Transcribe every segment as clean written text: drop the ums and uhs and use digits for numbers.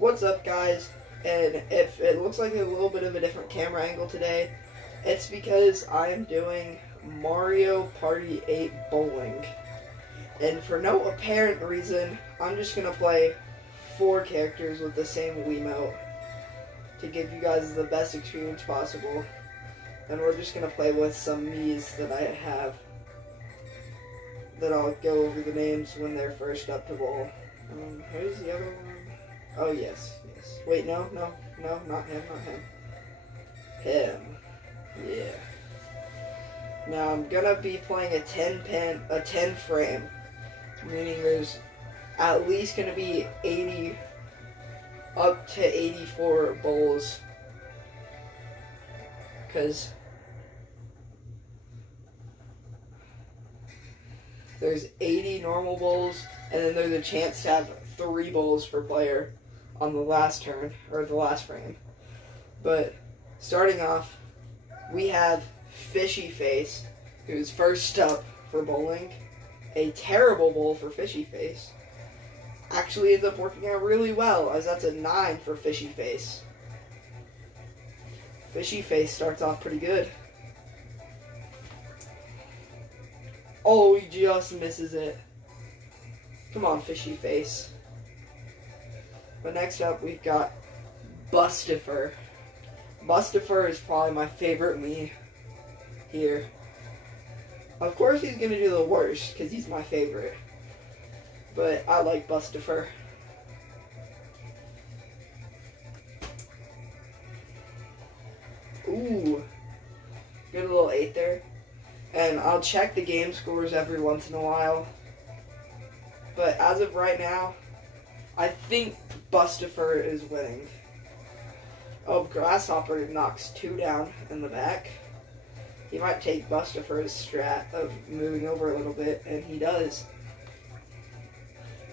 What's up, guys? And if it looks like a little bit of a different camera angle today, it's because I am doing Mario Party 8 bowling. And for no apparent reason, I'm just going to play 4 characters with the same Wiimote to give you guys the best experience possible. And we're just going to play with some Miis that I have that I'll go over the names when they're first up to bowl. Who's the other one? Oh, yes. Wait, no, not him. Him. Yeah. Now, I'm gonna be playing a 10 frame, meaning there's at least gonna be 80, up to 84 bowls, because there's 80 normal bowls, and then there's a chance to have 3 bowls per player on the last turn, or the last frame. But starting off, we have Fishy Face, who's first up for bowling. A terrible bowl for Fishy Face. Actually ends up working out really well, as that's a 9 for Fishy Face. Fishy Face starts off pretty good. Oh, he just misses it. Come on, Fishy Face. But next up, we've got Bustifer. Bustifer is probably my favorite Mii here. Of course he's going to do the worst, because he's my favorite. But I like Bustifer. Ooh. Good little 8 there. And I'll check the game scores every once in a while. But as of right now, I think Bustifer is winning. Oh, Grasshopper knocks 2 down in the back. He might take Bustifer's strat of moving over a little bit, and he does.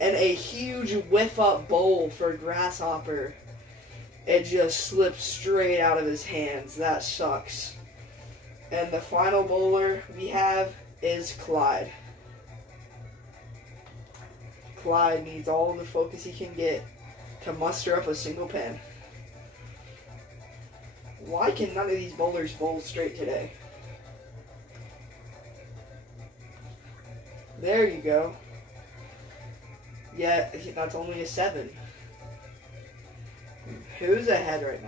And a huge whiff-up bowl for Grasshopper. It just slips straight out of his hands. That sucks. And the final bowler we have is Clyde. Clyde needs all the focus he can get to muster up a single pin. Why can none of these bowlers bowl straight today? There you go. Yeah, that's only a 7. Who's ahead right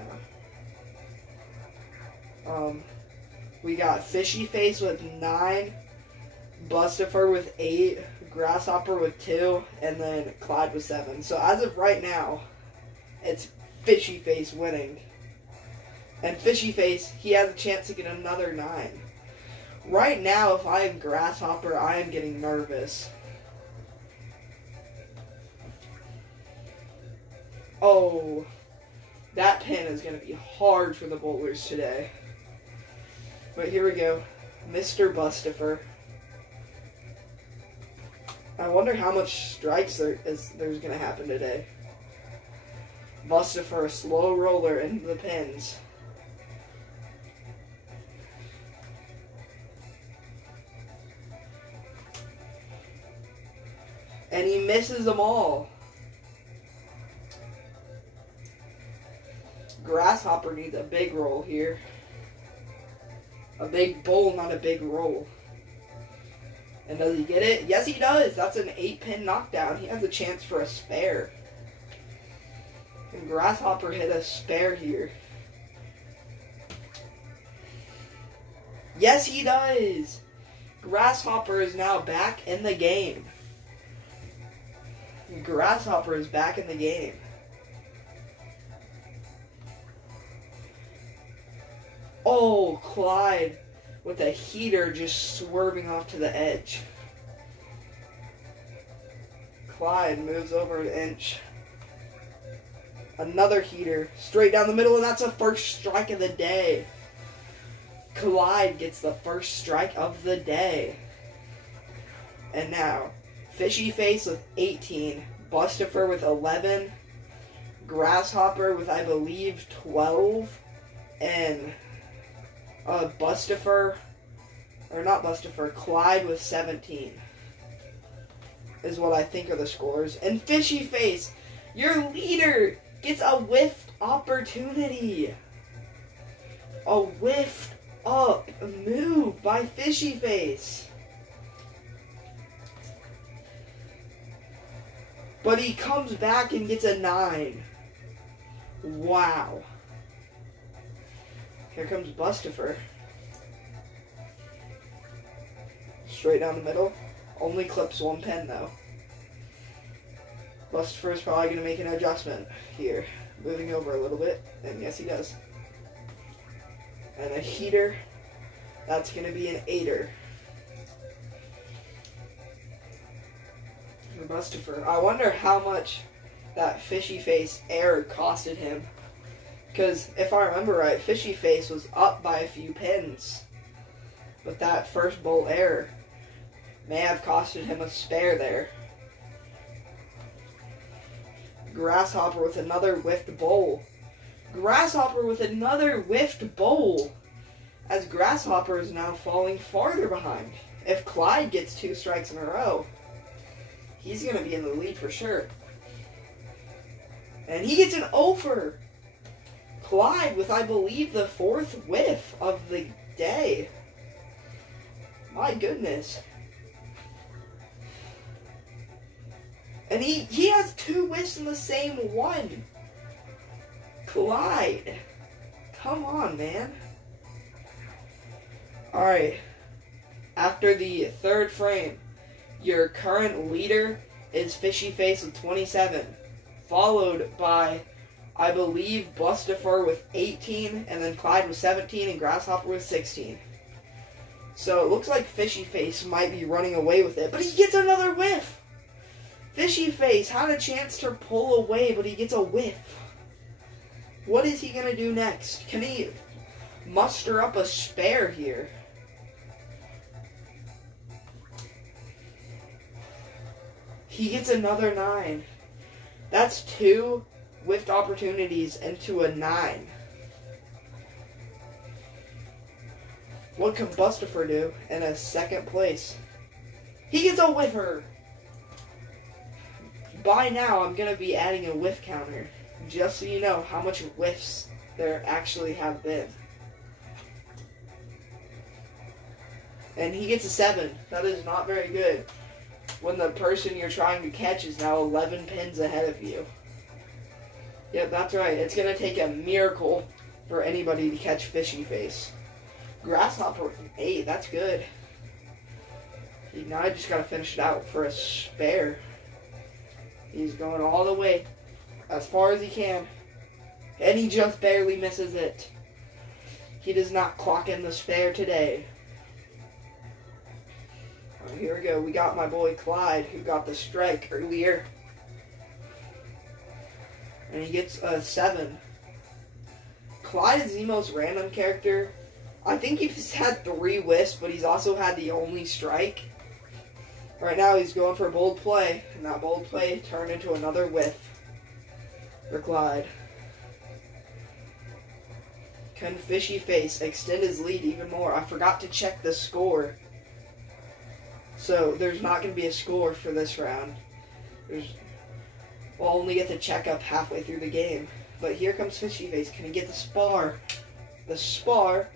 now? We got Fishy Face with 9, Bustifer with 8, Grasshopper with 2, and then Clyde with 7. So as of right now, it's Fishy Face winning. And Fishy Face, he has a chance to get another 9. Right now, if I am Grasshopper, I am getting nervous. Oh, that pin is going to be hard for the bowlers today. But here we go. Mr. Bustifer. I wonder how much strikes there's going to happen today. Bustifer, a slow roller into the pins. And he misses them all. Grasshopper needs a big roll here. A big bowl, not a big roll. And does he get it? Yes, he does. That's an 8-pin knockdown. He has a chance for a spare. And Grasshopper hit a spare here. Yes, he does. Grasshopper is now back in the game. Grasshopper is back in the game. Oh, Clyde with a heater just swerving off to the edge. Clyde moves over an inch. Another heater straight down the middle, and that's a first strike of the day. Clyde gets the first strike of the day. And now, Fishy Face with 18, Bustifer with 11, Grasshopper with, I believe, 12, and Bustifer, or not Bustifer, Clyde with 17 is what I think are the scores. And Fishy Face, your leader, gets a whiffed opportunity. A whiffed up move by Fishy Face. But he comes back and gets a 9. Wow. Here comes Bustifer. Straight down the middle. Only clips 1 pen though. Bustifer's probably going to make an adjustment here. Moving over a little bit. And yes, he does. And a heater. That's going to be an 8er. For Bustifer. I wonder how much that Fishy Face error costed him. Because if I remember right, Fishy Face was up by a few pins. But that first bolt error may have costed him a spare there. Grasshopper with another whiffed bowl. Grasshopper with another whiffed bowl. As Grasshopper is now falling farther behind. If Clyde gets 2 strikes in a row, he's going to be in the lead for sure. And he gets an over. Clyde with, I believe, the 4th whiff of the day. My goodness. And he has 2 whiffs in the same one. Clyde. Come on, man. Alright. After the 3rd frame, your current leader is Fishy Face with 27. Followed by, I believe, Bustifer with 18. And then Clyde with 17 and Grasshopper with 16. So it looks like Fishy Face might be running away with it. But he gets another whiff. Fishy Face had a chance to pull away, but he gets a whiff. What is he going to do next? Can he muster up a spare here? He gets another 9. That's 2 whiffed opportunities into a 9. What can Bustifer do in a 2nd place? He gets a whiffer! By now, I'm going to be adding a whiff counter, just so you know how much whiffs there actually have been. And he gets a 7. That is not very good when the person you're trying to catch is now 11 pins ahead of you. Yep, that's right. It's going to take a miracle for anybody to catch Fishy Face. Grasshopper with an 8. That's good. Now I just got to finish it out for a spare. He's going all the way, as far as he can. And he just barely misses it. He does not clock in the spare today. Right, here we go. We got my boy Clyde, who got the strike earlier. And he gets a 7. Clyde is the most random character. I think he's had 3 whiffs, but he's also had the only strike. Right now he's going for a bold play, and that bold play turned into another whiff for Clyde. Can Fishy Face extend his lead even more? I forgot to check the score. So there's not going to be a score for this round. We'll only get to check up halfway through the game. But here comes Fishy Face. Can he get the spar? The spar.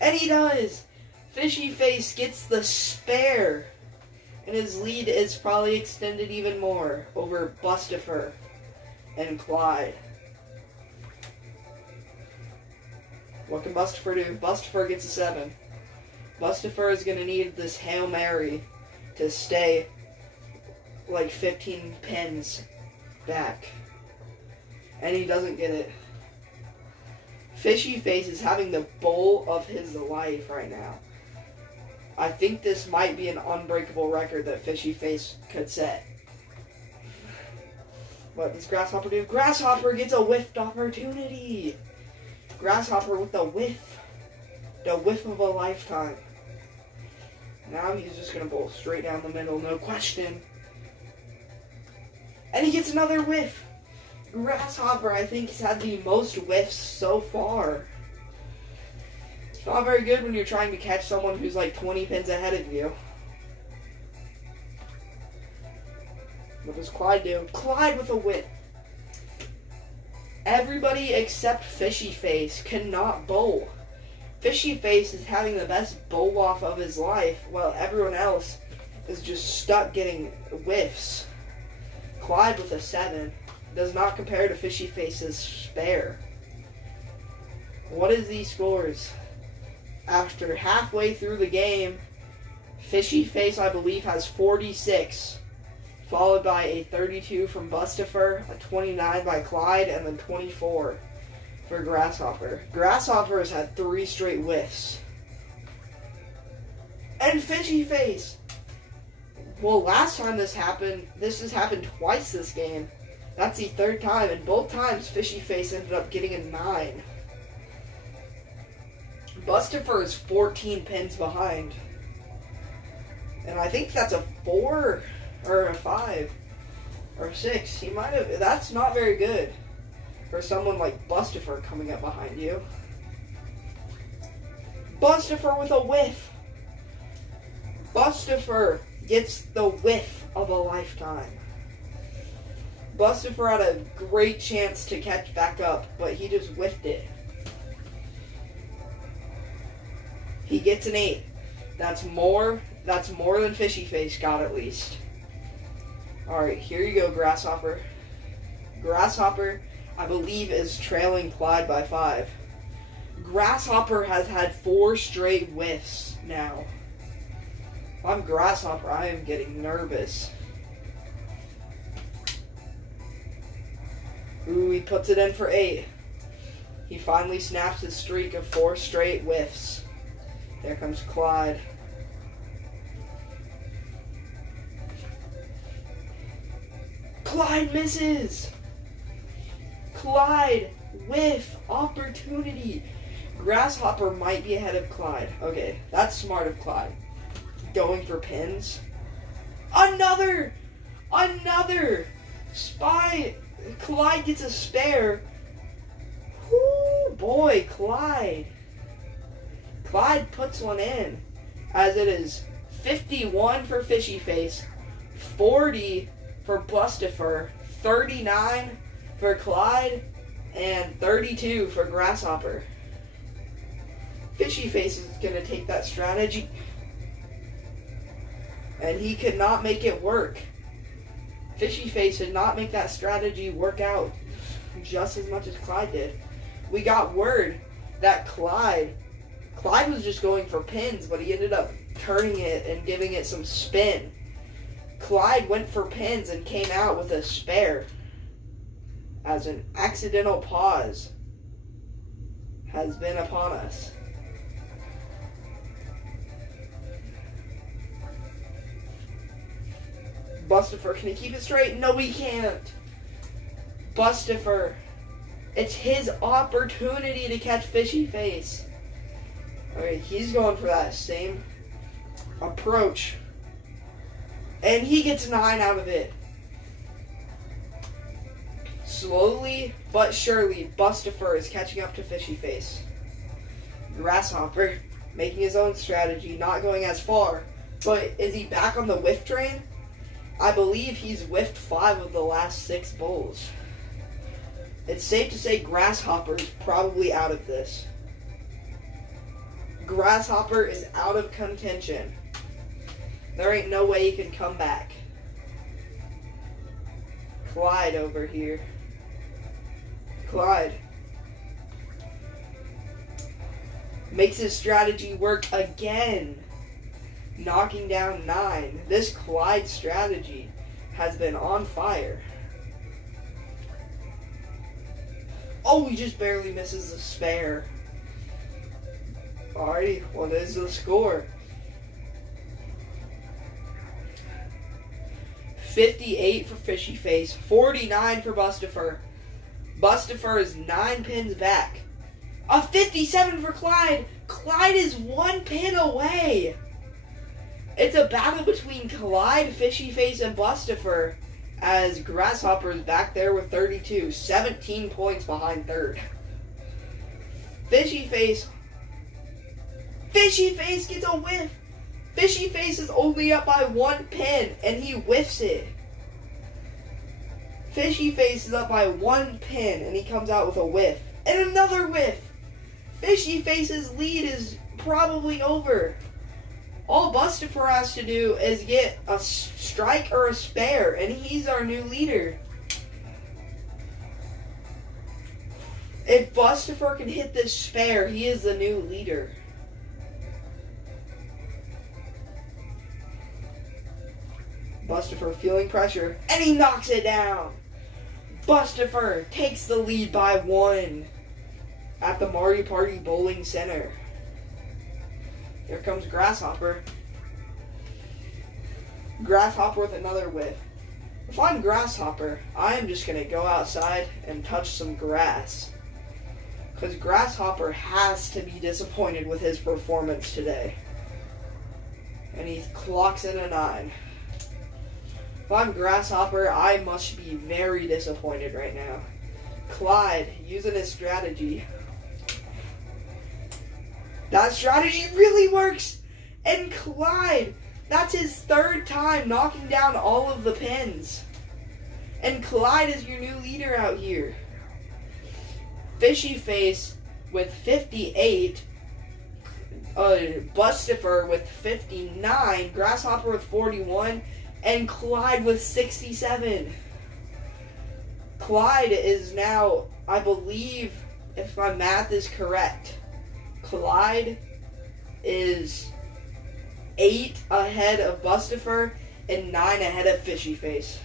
And he does! Fishy Face gets the spare. And his lead is probably extended even more over Bustifer and Clyde. What can Bustifer do? Bustifer gets a 7. Bustifer is going to need this Hail Mary to stay like 15 pins back. And he doesn't get it. Fishy Face is having the bowl of his life right now. I think this might be an unbreakable record that Fishy Face could set. What does Grasshopper do? Grasshopper gets a whiffed opportunity. Grasshopper with the whiff. The whiff of a lifetime. Now he's just going to bowl straight down the middle, no question. And he gets another whiff. Grasshopper, I think, has had the most whiffs so far. It's not very good when you're trying to catch someone who's like 20 pins ahead of you. What does Clyde do? Clyde with a whip. Everybody except Fishy Face cannot bowl. Fishy Face is having the best bowl off of his life, while everyone else is just stuck getting whiffs. Clyde with a 7 does not compare to Fishy Face's spare. What is these scores? After halfway through the game, Fishy Face, I believe, has 46, followed by a 32 from Bustifer, a 29 by Clyde, and then 24 for Grasshopper. Grasshopper has had 3 straight whiffs. And Fishy Face! Well, last time this has happened twice this game. That's the 3rd time, and both times Fishy Face ended up getting a 9. Bustifer is 14 pins behind. And I think that's a 4 or a 5 or 6. He might have. That's not very good for someone like Bustifer coming up behind you. Bustifer with a whiff. Bustifer gets the whiff of a lifetime. Bustifer had a great chance to catch back up, but he just whiffed it. He gets an 8. That's more than Fishy Face got at least. Alright, here you go, Grasshopper. Grasshopper, I believe, is trailing Clyde by 5. Grasshopper has had 4 straight whiffs now. If I'm Grasshopper, I am getting nervous. Ooh, he puts it in for 8. He finally snaps his streak of 4 straight whiffs. There comes Clyde. Clyde misses! Clyde, whiff, opportunity. Grasshopper might be ahead of Clyde. Okay, that's smart of Clyde. Going for pins. Another spy. Clyde gets a spare. Whoo, boy, Clyde. Clyde puts one in, as it is 51 for Fishy Face, 40 for Bustifer, 39 for Clyde, and 32 for Grasshopper. Fishy Face is going to take that strategy, and he could not make it work. Fishy Face did not make that strategy work out just as much as Clyde did. We got word that Clyde was just going for pins, but he ended up turning it and giving it some spin. Clyde went for pins and came out with a spare, as an accidental pause has been upon us. Bustifer, can he keep it straight? No, he can't. Bustifer, it's his opportunity to catch Fishy Face. Alright, he's going for that same approach. And he gets 9 out of it. Slowly but surely, Bustifer is catching up to Fishy Face. Grasshopper making his own strategy, not going as far. But is he back on the whiff train? I believe he's whiffed 5 of the last 6 bowls. It's safe to say Grasshopper is probably out of this. Grasshopper is out of contention. There ain't no way he can come back. Clyde over here. Clyde makes his strategy work again, knocking down 9. This Clyde strategy has been on fire. Oh, he just barely misses the spare. Alrighty, what is the score? 58 for Fishy Face, 49 for Bustifer. Bustifer is 9 pins back. A 57 for Clyde. Clyde is 1 pin away. It's a battle between Clyde, Fishy Face, and Bustifer, as Grasshopper is back there with 32, 17 points behind 3rd. Fishy Face gets a whiff. Fishy Face is only up by 1 pin, and he whiffs it. Fishy Face is up by 1 pin, and he comes out with a whiff. And another whiff! Fishy Face's lead is probably over. All Bustifer has to do is get a strike or a spare, and he's our new leader. If Bustifer can hit this spare, he is the new leader. Bustifer feeling pressure, and he knocks it down. Bustifer takes the lead by 1 at the Mario Party Bowling Center. Here comes Grasshopper. Grasshopper with another whiff. If I'm Grasshopper, I'm just going to go outside and touch some grass. Because Grasshopper has to be disappointed with his performance today. And he clocks in a 9. If I'm Grasshopper, I must be very disappointed right now. Clyde, using his strategy. That strategy really works! And Clyde, that's his 3rd time knocking down all of the pins. And Clyde is your new leader out here. Fishy Face with 58. Bustifer with 59. Grasshopper with 41. And Clyde with 67. Clyde is now, I believe, if my math is correct, Clyde is 8 ahead of Bustifer and 9 ahead of Fishy Face.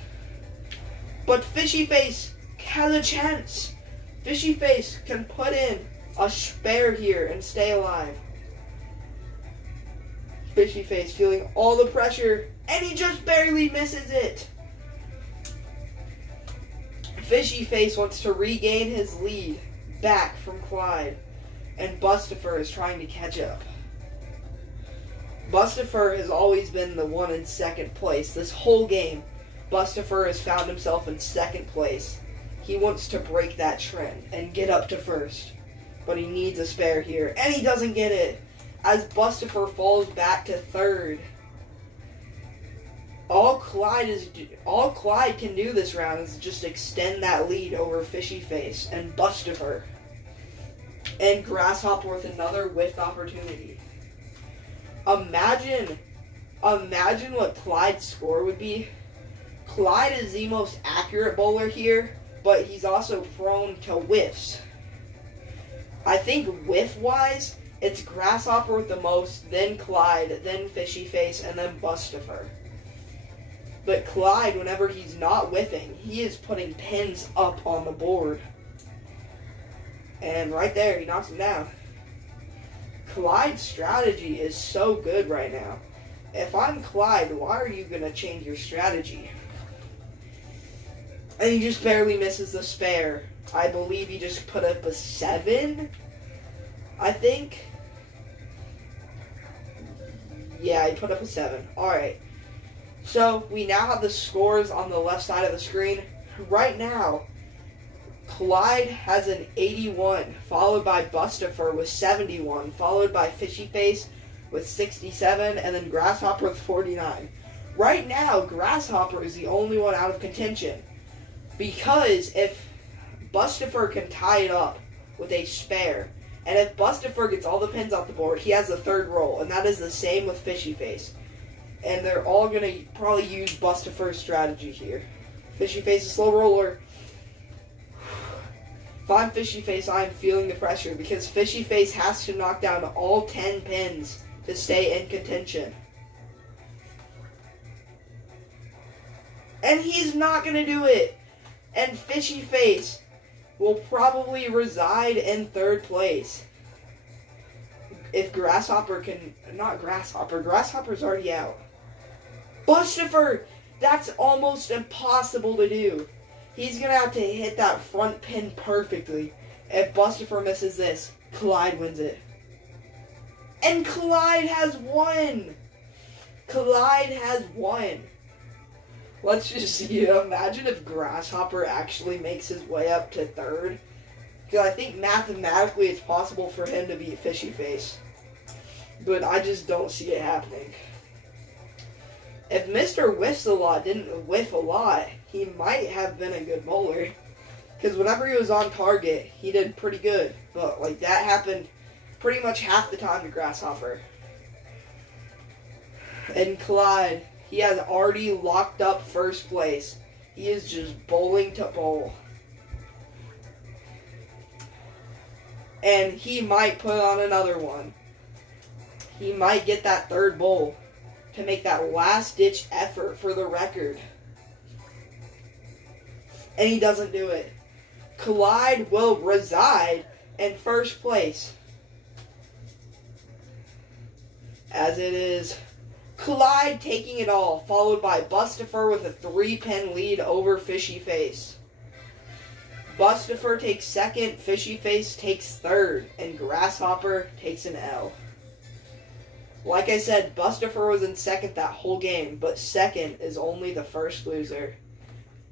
But Fishy Face has a chance. Fishy Face can put in a spare here and stay alive. Fishy Face feeling all the pressure, and he just barely misses it. Fishy Face wants to regain his lead back from Clyde, and Bustifer is trying to catch up. Bustifer has always been the one in 2nd place. This whole game, Bustifer has found himself in 2nd place. He wants to break that trend and get up to 1st. But he needs a spare here, and he doesn't get it, as Bustifer falls back to 3rd. All Clyde can do this round is just extend that lead over Fishy Face and Bustifer. And Grasshopper with another whiffed opportunity. Imagine what Clyde's score would be. Clyde is the most accurate bowler here, but he's also prone to whiffs. I think whiff-wise, it's Grasshopper with the most, then Clyde, then Fishy Face, and then Bustifer. But Clyde, whenever he's not whiffing, he is putting pins up on the board. And right there, he knocks him down. Clyde's strategy is so good right now. If I'm Clyde, why are you going to change your strategy? And he just barely misses the spare. I believe he just put up a 7, I think. Yeah, he put up a 7. Alright. So, we now have the scores on the left side of the screen. Right now, Clyde has an 81, followed by Bustifer with 71, followed by Fishy Face with 67, and then Grasshopper with 49. Right now, Grasshopper is the only one out of contention. Because if Bustifer can tie it up with a spare, and if Bustifer gets all the pins off the board, he has the 3rd roll, and that is the same with Fishy Face. And they're all going to probably use Bustifer's strategy here. Fishy Face is slow roller. If I'm Fishy Face, I'm feeling the pressure because Fishy Face has to knock down all 10 pins to stay in contention. And he's not going to do it. And Fishy Face will probably reside in 3rd place. If Grasshopper can... Not Grasshopper. Grasshopper's already out. Bustifer! That's almost impossible to do. He's going to have to hit that front pin perfectly. If Bustifer misses this, Clyde wins it. And Clyde has won! Clyde has won. Let's just see. Imagine if Grasshopper actually makes his way up to 3rd. Because I think mathematically it's possible for him to beat Fishy Face. But I just don't see it happening. If Mr. Whiffs a lot didn't whiff a lot, he might have been a good bowler. Because whenever he was on target, he did pretty good. But, like, that happened pretty much half the time to Grasshopper. And Clyde, he has already locked up first place. He is just bowling to bowl. And he might put on another one. He might get that third bowl to make that last-ditch effort for the record. And he doesn't do it. Clyde will reside in first place. As it is Clyde taking it all, followed by Bustifer with a 3-pin lead over Fishy Face. Bustifer takes second, Fishy Face takes third, and Grasshopper takes an L. Like I said, Bustifer was in second that whole game, but second is only the first loser.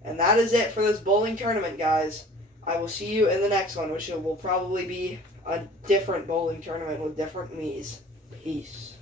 And that is it for this bowling tournament, guys. I will see you in the next one, which will probably be a different bowling tournament with different me's. Peace.